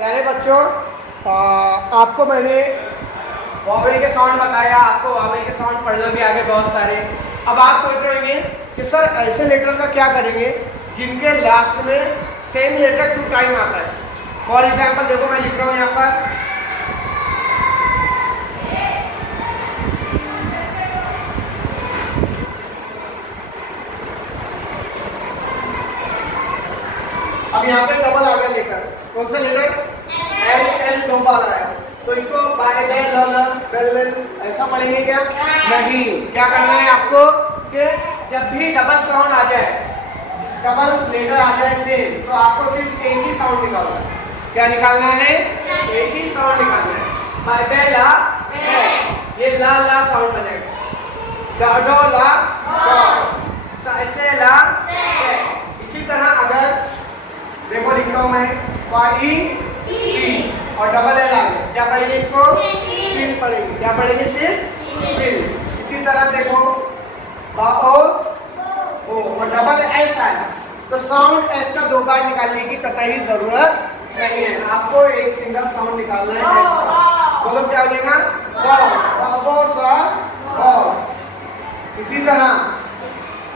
प्यारे बच्चों, आपको मैंने वॉवेल के साउंड बताया, आपको वॉवेल के साउंड पढ़ना भी आगे बहुत सारे। अब आप सोच रहे होंगे कि सर ऐसे लेटर का क्या करेंगे जिनके लास्ट में सेम लेटर 2 टाइम आता है। फॉर एग्जाम्पल देखो, मैं लिख रहा हूँ यहाँ पर अब यहाँ पे डबल आ गया लेटर। कौन सा लेटर? एल। एल 2 बार आया, तो इसको बाय बेल बेल ऐसा पढ़ेंगे क्या? नहीं। क्या करना है आपको कि जब भी डबल साउंड आ जाए, डबल लेटर आ जाए सेम, तो आपको सिर्फ एक ही साउंड निकालना है। क्या निकालना है? एक ही साउंड निकालना है। बाय बेल ये ला ला साउंड बनेगा। डो ला ऐसे ला। इसी तरह अगर देखो लिख रहा हूं मैं वाई और डबल एल आ गया, क्या पढ़ेंगे इसको? फिल पढ़ेंगे। क्या पढ़ेंगे? सिर्फ फिल। इसी तरह देखो बाओ ओ और डबल एस आया, तो साउंड एस का 2 बार निकालने की कतई जरूरत नहीं है, आपको एक सिंगल साउंड निकालना है। बोलो क्या हो जाएगा? इसी तरह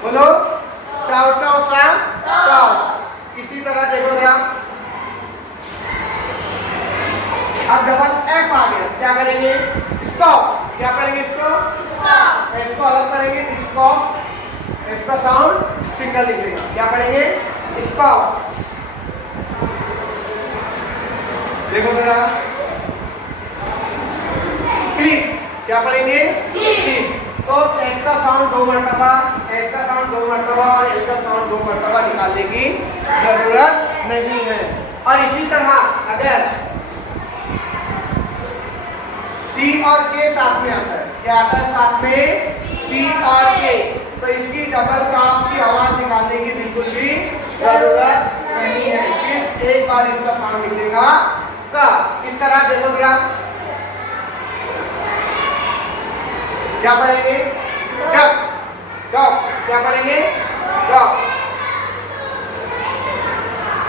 बोलो इसी तरह देखो जरा, अब डबल एफ आ गया, क्या करेंगे? स्टॉप। क्या पढ़ेंगे इसको? इसको अलग पढ़ेंगे, स्टॉप। एफ का साउंड सिंगल निकलेगा। क्या पढ़ेंगे? स्टॉप। देखो जरा, प्लीज। क्या पढ़ेंगे? प्लीज। तो एस का साउंड 2 मरतबा, एस का साउंड 2 मरतबा और एल का साउंड 2 मरतबा निकालने की जरूरत नहीं है। और इसी तरह अगर सी और के साथ में आता है, क्या आता है साथ में? सी और के, तो इसकी डबल काफ की आवाज निकालने की बिल्कुल भी जरूरत नहीं है, सिर्फ एक बार इसका साउंड निकलेगा का। इस तरह देखो जरा, क्या पढ़ेंगे? Duck duck. क्या पढ़ेंगे? डक।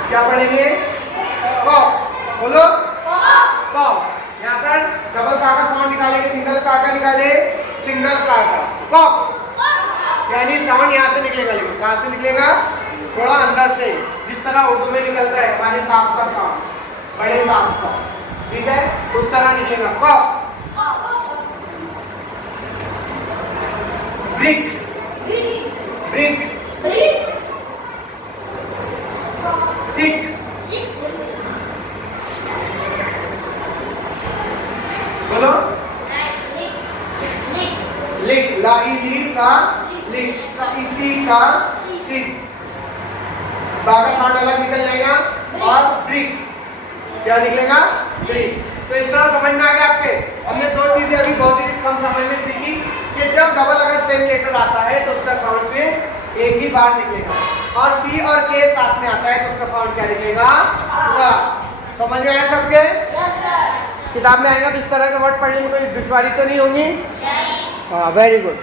क्या पढ़ेंगे? कॉक। बोलो कॉक। यहाँ पर डबल का साउंड निकालेंगे, सिंगल का निकाले, सिंगल का कॉक, यानी साउंड यहाँ से निकलेगा। लेकिन कहाँ से निकलेगा? थोड़ा अंदर से, जिस तरह उर्दू में निकलता है हमारे काफ का साउंड, बड़े काफ का, ठीक है, उस तरह निकलेगा कॉक। ब्रिक ब्रिक सिक बोलो लिक। लाई का लिक, इसी का सिक, बाका साउंड अलग निकल जाएगा। और ब्रिक क्या निकलेगा? ब्रिक। तो इस तरह समझ में आ गया आपके। हमने 2 चीजें अभी बहुत ही कम समय में सीखी कि जब डबल अगर सेम लेटर आता है तो उसका साउंड फिर एक ही बार निकलेगा, और सी और के साथ में आता है तो उसका साउंड क्या निकलेगा? समझ में आया सबके? किताब में आएगा तो इस तरह के वर्ड पढ़ने में कोई दुश्वारी तो नहीं होगी? हाँ, वेरी गुड।